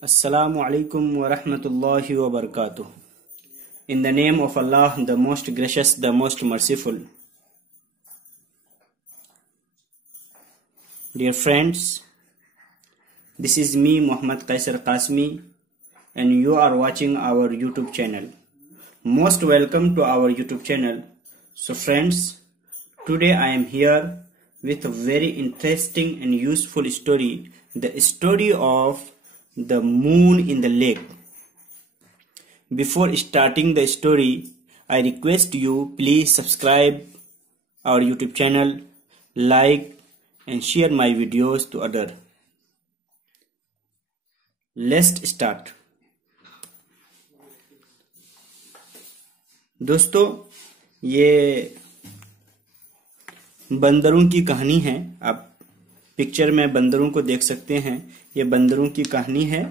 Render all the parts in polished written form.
Assalamu alaikum wa rahmatullahi wa barakatuh. In the name of Allah, the most gracious, the most merciful. Dear friends, this is me, Muhammad Qaisar Qasmi, and you are watching our YouTube channel. Most welcome to our YouTube channel. So friends, today I am here with a very interesting and useful story. The story of the moon in the lake. Before starting the story, I request you please subscribe our YouTube channel, like and share my videos to others. Let's start. दोस्तों, ये बंदरों की कहानी है। आप picture में बंदरों को देख सकते हैं। ये बंदरों की कहानी है।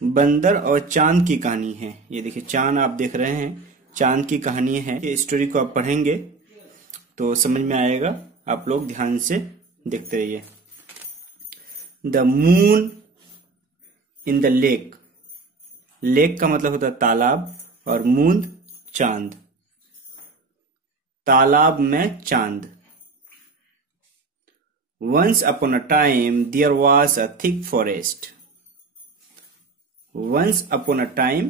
बंदर और चांद की कहानी है। ये देखिए, चांद आप देख रहे हैं, चांद की कहानी है। ये स्टोरी को आप पढ़ेंगे तो समझ में आएगा। आप लोग ध्यान से देखते रहिए। The moon in the lake. Lake का मतलब होता है तालाब और मून चांद। तालाब में चांद। Once upon a time there was a thick forest. Once upon a time,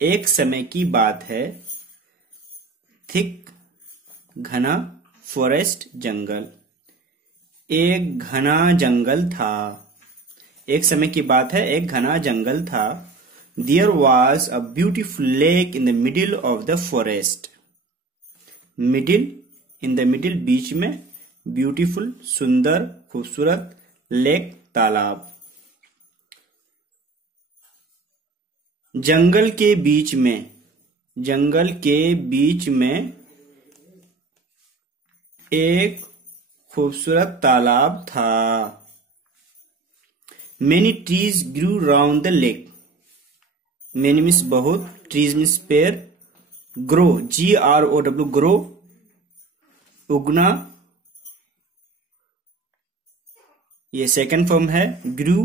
एक समय की बात है। thick घना, forest जंगल। एक घना जंगल था। एक समय की बात है, एक घना जंगल था। There was a beautiful lake in the middle of the forest. Middle, in the middle, बीच में, ब्यूटीफुल सुंदर खूबसूरत, लेक तालाब। जंगल के बीच में, जंगल के बीच में एक खूबसूरत तालाब था। Many trees grew round the lake. Many means बहुत, trees means पेड़, grow GROW grow उगना, ये सेकंड फॉर्म है। ग्रू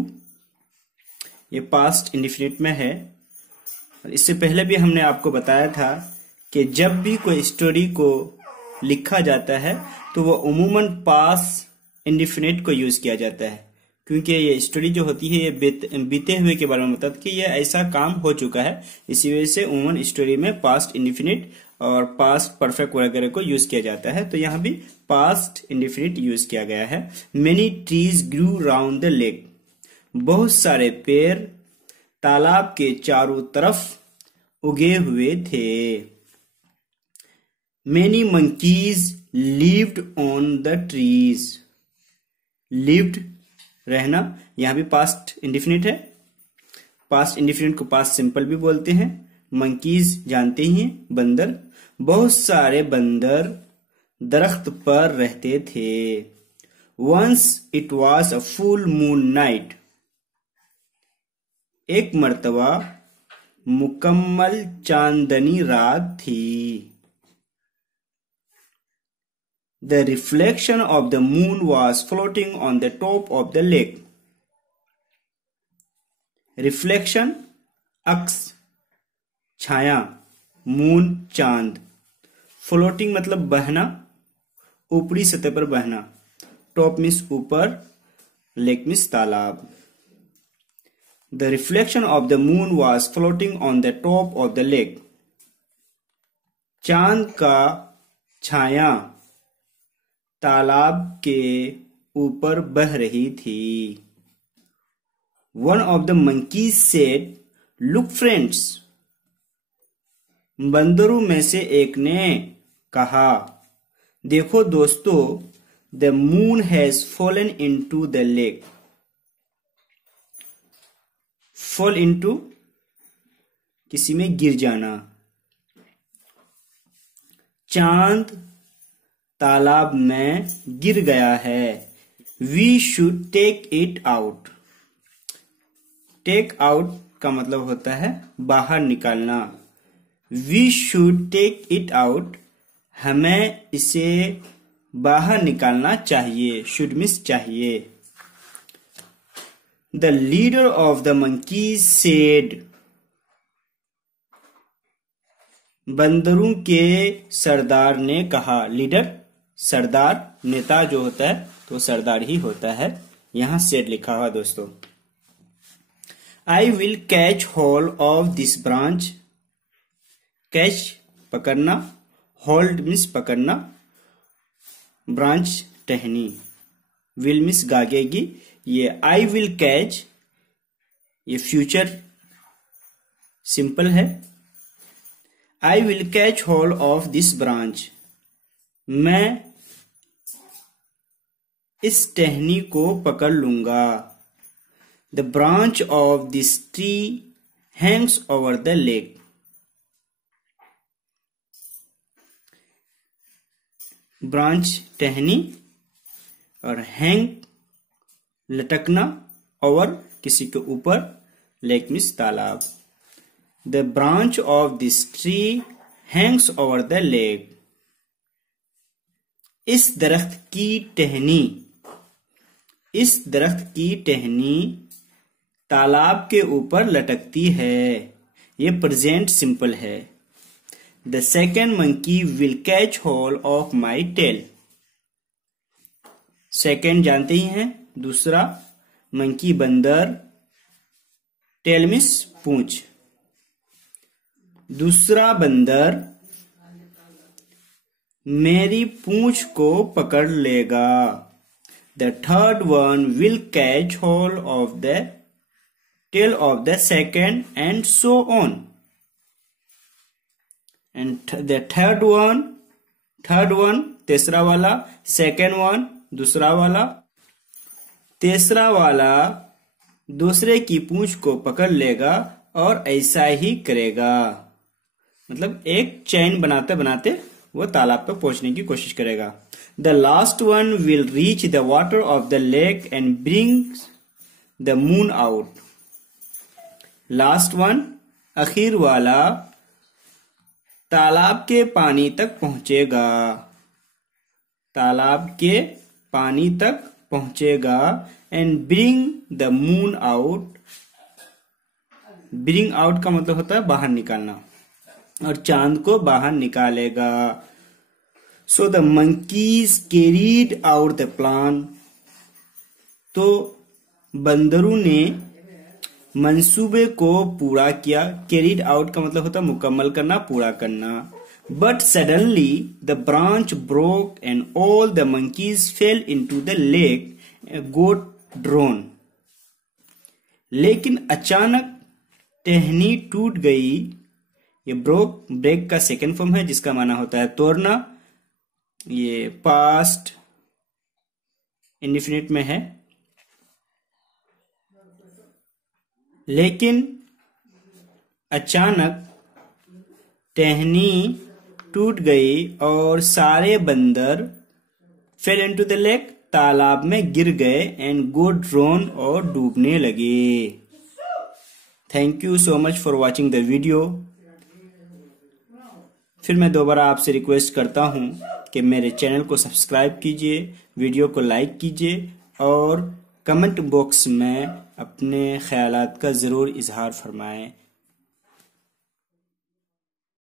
ये पास्ट इंडेफिनिट में है। और इससे पहले भी हमने आपको बताया था कि जब भी कोई स्टोरी को लिखा जाता है तो वो उमूमन पास्ट इंडेफिनिट को यूज किया जाता है, क्योंकि ये स्टोरी जो होती है ये बीते हुए के बारे में बताती है कि ये ऐसा काम हो चुका है। इसी वजह से उमूमन स्टोरी में पास्ट इंडेफिनिट और पास्ट परफेक्ट वगैरह को यूज किया जाता है। तो यहाँ भी पास्ट इंडेफिनिट यूज किया गया है। Many trees grew round the lake. बहुत सारे पेड़ तालाब के चारों तरफ उगे हुए थे। Many monkeys lived on the trees. Lived रहना, यहां भी पास्ट इंडेफिनिट है। पास्ट इंडेफिनिट को पास्ट सिंपल भी बोलते हैं। मंकीज जानते ही हैं, बंदर। बहुत सारे बंदर दरख्त पर रहते थे। Once it was a full moon night. एक मर्तबा मुकम्मल चांदनी रात थी। The reflection of the moon was floating on the top of the lake. Reflection अक्स, छाया, मून चांद। फ्लोटिंग मतलब बहना, ऊपरी सतह पर बहना। टॉप मीन्स ऊपर, लेक मीन्स तालाब। The reflection of the moon was floating on the top of the lake. चांद का छाया तालाब के ऊपर बह रही थी। One of the monkeys said, look friends. बंदरों में से एक ने कहा, देखो दोस्तों, the moon has fallen into the lake. Fall into किसी में गिर जाना। चांद तालाब में गिर गया है। We should take it out. Take out का मतलब होता है बाहर निकालना। We should take it out, हमें इसे बाहर निकालना चाहिए। शुड मीन्स चाहिए। The leader of the monkeys said. बंदरों के सरदार ने कहा. लीडर सरदार, नेता जो होता है तो सरदार ही होता है. यहां said लिखा हुआ दोस्तों. I will catch hold of this branch. Catch पकड़ना, hold means पकड़ना, branch टहनी, will means गागेगी. ये I will catch ये फ्यूचर सिंपल है. I will catch hold of this branch. मैं इस टहनी को पकड़ लूंगा. The branch of this tree hangs over the lake. Branch टहनी और हैंग लटकना, और किसी के ऊपर, लेक मीन्स तालाब. The branch of this tree hangs over the lake. इस दरख्त की टहनी, इस दरख्त की टहनी तालाब के ऊपर लटकती है. ये प्रेजेंट सिंपल है. The second monkey will catch hold of my tail. Second जानते ही हैं, दूसरा मंकी बंदर, टेल मीन्स पूंछ. दूसरा बंदर मेरी पूंछ को पकड़ लेगा. The third one will catch hold of the tail of the second, and so on. And the third one, तीसरा वाला, second one, दूसरा वाला, तीसरा वाला दूसरे की पूंछ को पकड़ लेगा और ऐसा ही करेगा. मतलब एक चैन बनाते बनाते वो तालाब तक पहुंचने की कोशिश करेगा. The last one will reach the water of the lake and bring the moon out. Last one, आखिर वाला तालाब के पानी तक पहुंचेगा. तालाब के पानी तक पहुंचेगा. And bring the moon out. Bring out का मतलब होता है बाहर निकालना, और चांद को बाहर निकालेगा. So the monkeys carried out the plan. तो बंदरों ने मंसूबे को पूरा किया. कैरीड आउट का मतलब होता है मुकम्मल करना, पूरा करना. But suddenly the branch broke and all the monkeys fell into the lake got drowned. लेकिन अचानक टहनी टूट गई. ये ब्रेक का सेकेंड फॉर्म है, जिसका माना होता है तोड़ना. ये पास्ट इंडेफिनिट में है. लेकिन अचानक टहनी टूट गई और सारे बंदर फेल इनटू द लेक, तालाब में गिर गए. एंड गोट ड्रोन, और डूबने लगे. Thank you so much for watching the video. फिर मैं दोबारा आपसे रिक्वेस्ट करता हूं कि मेरे चैनल को सब्सक्राइब कीजिए, वीडियो को लाइक कीजिए, और कमेंट बॉक्स में अपने ख्यालात का जरूर इजहार फरमाएं.